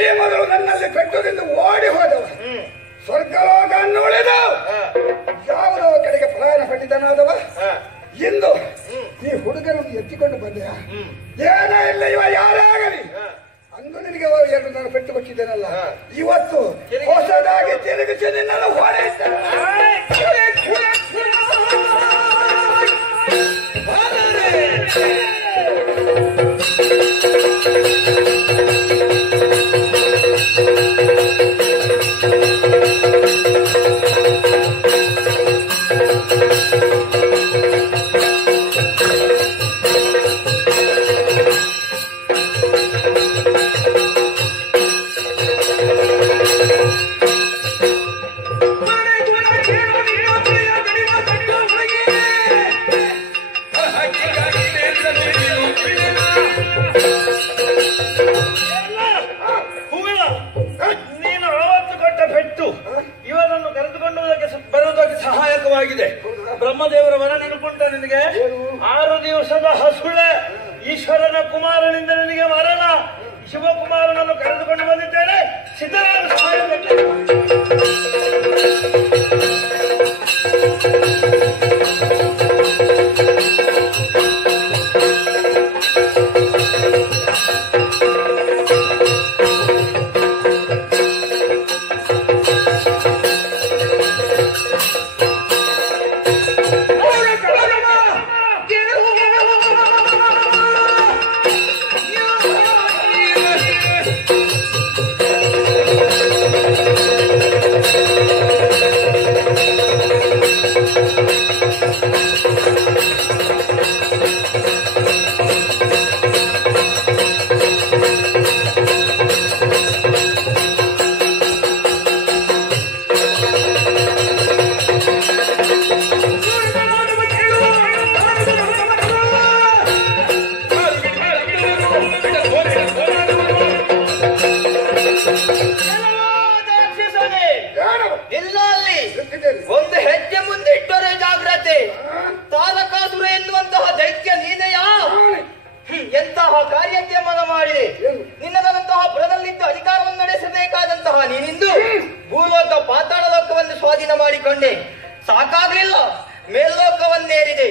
ಈ ಮೊದಲು ನನ್ನಲ್ಲಿ ಪೆಟ್ಟುದಿಂದ ಓಡಿ ಹೋದವ ಸ್ವರ್ಗಲೋಕ ಉಳಿದು ಯಾವುದೋ ಕಡೆಗೆ ಪಲಾಯನ ಪಟ್ಟಿದ್ದನಾದವ ಇಂದು ಈ ಹುಡುಗರನ್ನು ಎತ್ತಿಕೊಂಡು ಬಂದೆಯ ಏನೇ ಇಲ್ಲ ಇವ ಯಾರೇ ಆಗಲಿ ಅಂದು ನಿನಗೆ ಏನು ನಾನು ಪೆಟ್ಟು ಕೊಟ್ಟಿದ್ದೇನಲ್ಲ ಇವತ್ತು ಹೊಸದಾಗಿ ತಿರುಗಿಸಿ ನಿನ್ನನ್ನು ಹೊಡೆಯುತ್ತೇನೆ. ಬ್ರಹ್ಮದೇವರ ವರ ನೆನಪುಂಟ ನಿನಗೆ? 6 ದಿವಸದ ಹಸುಳೆ ಈಶ್ವರನ ಕುಮಾರನಿಂದ ನಿನಗೆ ವರನ ಶಿವಕುಮಾರನನ್ನು ಕರೆದುಕೊಂಡು ಬಂದಿದ್ದೇನೆ. ಸಿದ್ಧರಾದ ಸಹಾಯ ಒಂದು ಹೆಜ್ಜೆ ಮುಂದೆ ಇಟ್ಟರೆ ಜಾಗ್ರತೆ. ತಾರಕಾಸುರ ಎನ್ನುವಂತಹ ದೈತ್ಯ ನೀನೆಯಾ? ಎಂತಹ ಕಾರ್ಯಕ್ರಮ ಮಾಡಿದೆ. ನಿನ್ನದಂತಹ ಪುರದಲ್ಲಿದ್ದು ಅಧಿಕಾರವನ್ನು ನಡೆಸಬೇಕಾದಂತಹ ನೀನಿಂದು ಭೂಲೋಕ ಪಾತಾಳ ಲೋಕವನ್ನು ಸ್ವಾಧೀನ ಮಾಡಿಕೊಂಡೆ. ಸಾಕಾಗಲಿಲ್ಲ, ಮೇಲ್ಲೋಕವನ್ನೇರಿದೆ.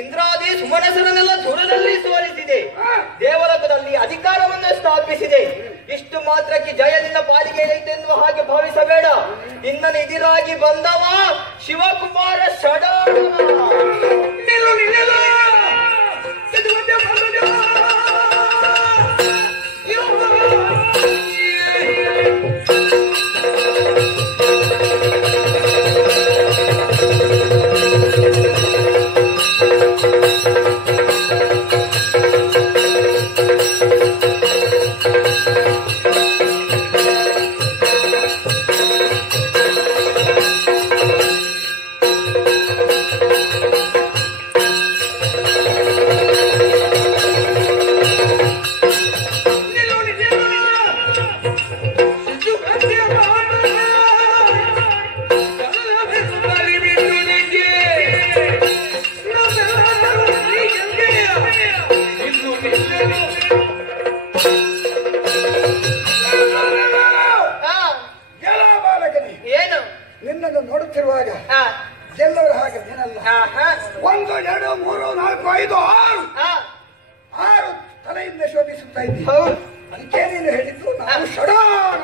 ಇಂದ್ರಾದಿ ಸುಮನಸರನ್ನೆಲ್ಲ ದೂರದಲ್ಲಿ ಸೋಲಿಸಿದೆ. ದೇವಲೋಕದಲ್ಲಿ ಅಧಿಕಾರವನ್ನು ಸ್ಥಾಪಿಸಿದೆ. ಇಷ್ಟು ಮಾತ್ರಕ್ಕೆ ಜಯ ನಿನ್ನ ಪಾಲಿಗೆ ಎನ್ನುವ ಹಾಗೆ ಭಾವಿಸಬೇಡ. ನಿನ್ನನ್ನು ಎದುರಾಗಿ ಬಂದವ ಶಿವಕುಮಾರ ಷಡಾಳ. ನಿನ್ನನ್ನು ನೋಡುತ್ತಿರುವಾಗ ಎಲ್ಲರ ಹಾಗೆ ನೀನಲ್ಲ. 1 2 3 4 5 6 ತಲೆಯಿಂದ ಶೋಭಿಸುತ್ತಾ ಇದ್ದೀನಿ. ಅದಕ್ಕೆ ನೀನು ಹೇಳಿದ್ದು ನಾನು ಷಡಾಳ.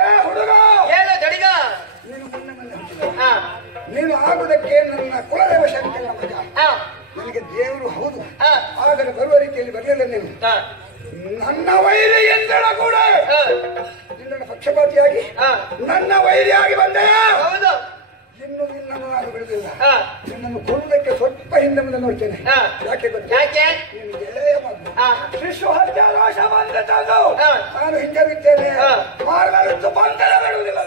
ಏ ಹುಡುಗ, ಏನು ಜಡಿಗ, ನೀನು ಮೊನ್ನೆ ನೀನು ಆಗುವುದಕ್ಕೆ ನನ್ನ ಕುಲದೇವ ಶಂಕರ ಮಗ. ನನಗೆ ದೇವರು ಹೌದು, ಆದರೆ ಬರುವ ರೀತಿಯಲ್ಲಿ ಬರಲಿಲ್ಲ. ನೀನು ನನ್ನ ವೈರಿ ಎಂದಳ ಕೂಡ ನಿನ್ನ ಪಕ್ಷಪಾತಿಯಾಗಿ ನನ್ನ ವೈರಿಯಾಗಿ ಬಂದೆ. ಇನ್ನು ನಿನ್ನನ್ನು ನಾನು ಬಿಡುವುದಿಲ್ಲ. ನಿನ್ನನ್ನು ಕೊಲ್ಲುವುದಕ್ಕೆ ಸ್ವಲ್ಪ ಹಿಂದೆ ಮುಂದೆ ನೋಡ್ತೇನೆ. ಯಾಕೆ ಗೊತ್ತಾ? ಶಿಶು ಹತ್ಯೆ ದೋಷ ಬಂದ ತಂದು ನಾನು ಹಿಂಜರಿದ್ದೇನೆ. ಮಾರ್ಗವಿತ್ತು ಬಂಧನ ಬಿಡುವುದಿಲ್ಲ.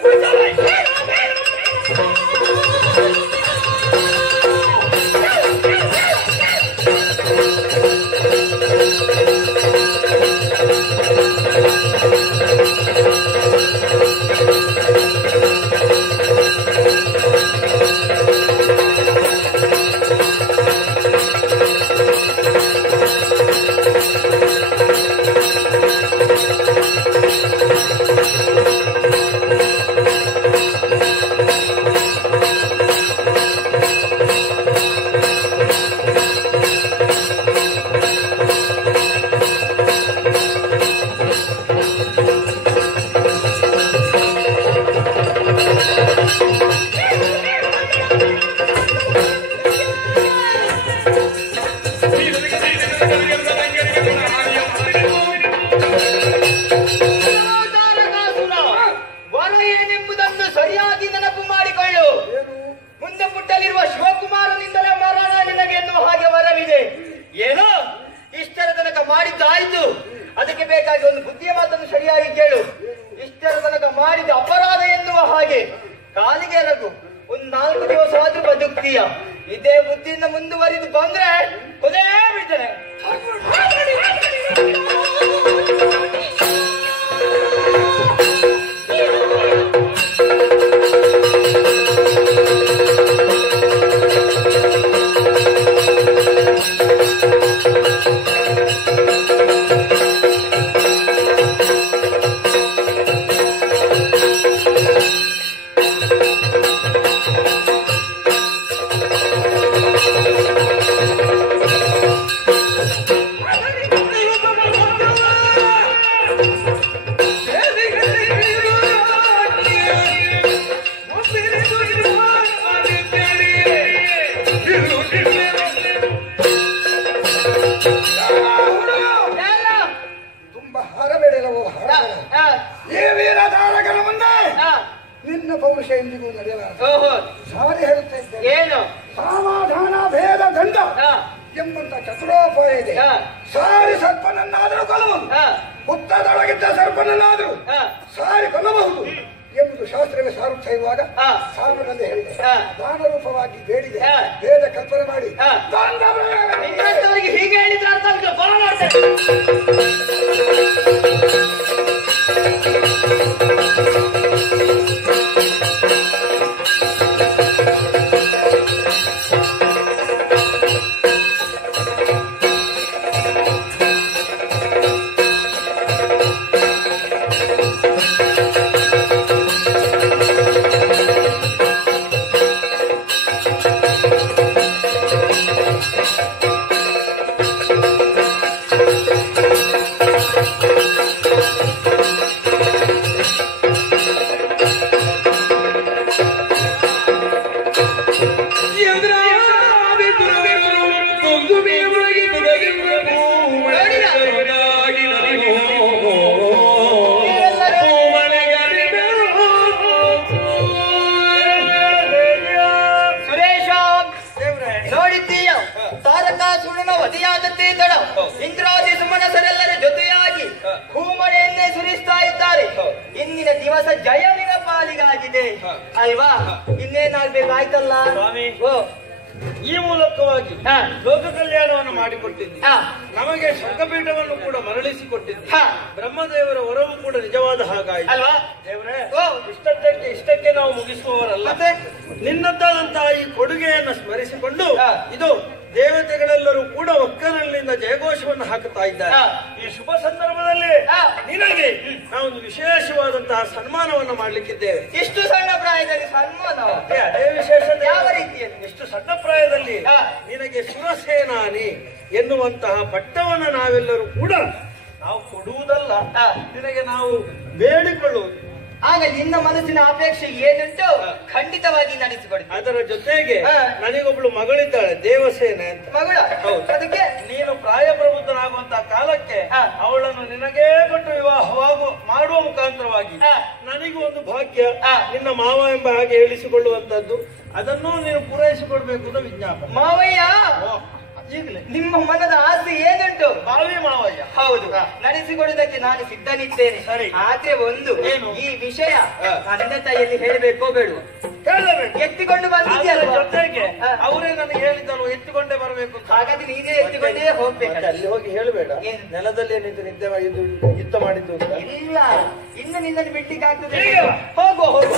ತಾರಕಾಸುರ, ವರ ಏನೆಂಬುದನ್ನು ಸರಿಯಾಗಿ ನೆನಪು ಮಾಡಿಕೊಳ್ಳು. ಮುಂದೆ ಪುಟ್ಟಲಿರುವ ಶಿವಕುಮಾರನಿಂದಲೇ ಮರಣ ನಿನಗೆ ಎನ್ನುವ ಹಾಗೆ ವರವಿದೆ. ಏನೋ ಇಷ್ಟರ ತನಕ ಮಾಡಿದ್ದಾಯ್ತು. ಅದಕ್ಕೆ ಬೇಕಾಗಿ ಒಂದು ಬುದ್ಧಿಯ ಮಾತನ್ನು ಸರಿಯಾಗಿ ಕೇಳು. ಇಷ್ಟರ ತನಕ ಮಾಡಿದ ಅಪರಾಧ ಎನ್ನುವ ಹಾಗೆ ಕಾಲಿಗೆ ರಗು. ಒಂದು 4 ದಿವಸ ಆದ್ರೂ ಬದುಕ್ತೀಯ. ಇದೇ ಬುದ್ಧಿಯಿಂದ ಮುಂದುವರಿದು ಬಂದ್ರೆ ಕೊದೇ ಬಿಡ್ತೇನೆ. ತುಂಬಾ ಹಾರಬೇಡಲವೋ ಈ ವೀರ ತಾರಕನ ಮುಂದೆ ನಿನ್ನ ಪೌರುಷ ಎಂದಿಗೂ ನಡೆಯಲಾರದು. ಸಾರಿ ಹೇಳುತ್ತಾ ಇದ್ದೇನೆ, ಏನು ಸಮಾಧಾನ ಭೇದ ದಂಡ ಎಂಬಂತ ಚತುರೋಪಾಯ ಇದೆ. ಸಾರಿ ಸರ್ಪನನ್ನಾದರೂ ಕೊಲ್ಲಬಹುದು, ಹುತ್ತದೊಳಗಿದ್ದ ಸರ್ಪನನ್ನಾದರೂ ಸಾರಿ ಕೊಲ್ಲಬಹುದು ಎಂಬುದು ಶಾಸ್ತ್ರವೇ ಸಾರುತ್ತಾ ಇರುವಾಗ ಸಾಮನಲ್ಲಿ ಹೇಳಿದೆ. ದಾನರೂಪವಾಗಿ ಬೇಡಿದೆ, ಭೇದ ಕಲ್ಪನೆ ಮಾಡಿ ನಿನ್ನಂತವರಿಗೆ ಹೀಗೆ ಹೇಳಿದ್ರೆ ಅರ್ಥ ಆಗುತ್ತೆ. ಫಾಲೋ ಮಾಡ್ತೇನೆ. ತಾರಕಾಸುರನ ವಧಿಯಾದಂತೆ ತಡ ಇಂದ್ರಾದಿ ಸುಮನಸರೆಲ್ಲರ ಜೊತೆಯಾಗಿ ಹೂಮಳೆಯನ್ನೇ ಸುರಿಸ್ತಾ ಇದ್ದಾರೆ. ಇಂದಿನ ದಿವಸ ಜಯವಿನ ಪಾಲಿಗಾಗಿದೆ ಅಲ್ವಾ? ಇನ್ನೇನಾಗ್ಬೇಕಾಯ್ತಲ್ಲ. ಈ ಮೂಲಕವಾಗಿ ಲೋಕ ಕಲ್ಯಾಣವನ್ನು ಮಾಡಿಕೊಟ್ಟಿದ್ದೆ. ನಮಗೆ ಶಂಖಪೀಠವನ್ನು ಕೂಡ ಮರಳಿಸಿಕೊಟ್ಟಿದ್ದೆ. ಬ್ರಹ್ಮದೇವರ ವರವು ಕೂಡ ನಿಜವಾದ ಹಾಗಾಯಿತು ಅಲ್ವಾ ದೇವರೇ? ಇಷ್ಟಕ್ಕೆ ನಾವು ಮುಗಿಸುವವರಲ್ಲ. ನಿನ್ನದ್ದಾದಂತಹ ಈ ಕೊಡುಗೆಯನ್ನು ಸ್ಮರಿಸಿಕೊಂಡು ಇದು ದೇವತೆಗಳೆಲ್ಲರೂ ಕೂಡ ಒಕ್ಕಲಿನಿಂದ ಜಯಘೋಷವನ್ನು ಹಾಕುತ್ತಾ ಇದ್ದಾರೆ. ಈ ಶುಭ ಸಂದರ್ಭದಲ್ಲಿ ನಿನಗೆ ನಾವೊಂದು ವಿಶೇಷವಾದಂತಹ ಸನ್ಮಾನವನ್ನು ಮಾಡ್ಲಿಕ್ಕಿದ್ದೇವೆ. ಇಷ್ಟು ಸಣ್ಣ ಪ್ರಾಯದಲ್ಲಿ ಸನ್ಮಾನ? ಅದೇ ವಿಶೇಷತೆ. ಯಾವ ರೀತಿಯಲ್ಲಿ? ಇಷ್ಟು ಸಣ್ಣ ಪ್ರಾಯದಲ್ಲಿ ನಿನಗೆ ಸುರಸೇನಾನಿ ಎನ್ನುವಂತಹ ಪಟ್ಟವನ್ನು ನಾವೆಲ್ಲರೂ ಕೂಡ ನಾವು ಕೊಡುವುದಲ್ಲ, ನಿನಗೆ ನಾವು ಬೇಡಿಕೊಳ್ಳುವುದು. ಆಗ ನಿನ್ನ ಮನಸ್ಸಿನ ಅಪೇಕ್ಷೆ ಏನುಂಟು ಖಂಡಿತವಾಗಿ ನಡೆಸಿಕೊಡ್ತೀನಿ. ಅದರ ಜೊತೆಗೆ ನನಗೊಬ್ಳು ಮಗಳಿದ್ದಾಳೆ, ದೇವಸೇನೆ ಅಂತ. ಮಗಳ? ಹೌದು. ಅದಕ್ಕೆ ನೀನು ಪ್ರಾಯಪ್ರಬುದ್ಧನಾಗುವಂತಹ ಕಾಲಕ್ಕೆ ಅವಳನ್ನು ನಿನಗೇ ಕೊಟ್ಟು ವಿವಾಹವಾಗುವ ಮಾಡುವ ಮುಖಾಂತರವಾಗಿ ನನಗೂ ಒಂದು ಭಾಗ್ಯ, ನಿನ್ನ ಮಾವ ಎಂಬ ಹಾಗೆ ಹೇಳಿಸಿಕೊಳ್ಳುವಂತದ್ದು, ಅದನ್ನು ನೀನು ಪೂರೈಸಿಕೊಡ್ಬೇಕು ಅಂತ ವಿಜ್ಞಾಪನೆ. ಮಾವಯ್ಯ, ಈಗಲೇ ನಿಮ್ಮ ಮನದ ಆಸೆ ಏನುಂಟು? ಬಾವಿ ಮಾವಯ್ಯ. ಹೌದು, ನಡೆಸಿಕೊಡುವುದಕ್ಕೆ ನಾನು ಸಿದ್ಧನಿದ್ದೇನೆ. ಸರಿ. ಆದ್ರೆ ಒಂದು, ಏನು? ಈ ವಿಷಯ ನನ್ನ ತಾಯಿಯಲ್ಲಿ ಹೇಳಬೇಕೋ ಬೇಡವೋ? ಹೇಳಬೇಕು. ಎತ್ತಿಕೊಂಡು ಬಂದಿದ್ಯಲ್ಲ. ಜೊತೆಗೆ ಅವರೇ ನನಗೆ ಹೇಳಿದ್ದಲ್ವ ಎತ್ತಿಕೊಂಡೇ ಬರಬೇಕು. ಹಾಗಾದ್ರೆ ನೀನೇ ಎತ್ತಿಕೊಂಡೇ ಹೋಗ್ಬೇಕು. ಅಲ್ಲಿ ಹೋಗಿ ಹೇಳಬೇಡ, ನೆಲದಲ್ಲಿ ನಿಂತು ನಿದ್ದೆ ಯುದ್ಧ ಮಾಡಿದ್ದು. ಇಲ್ಲ, ಇನ್ನು ನಿನ್ನನ್ನು ಬಿಡ್ಲಿಕ್ಕೆ ಆಗ್ತದೆ. ಹೋಗುವ ಹೋಗುವ.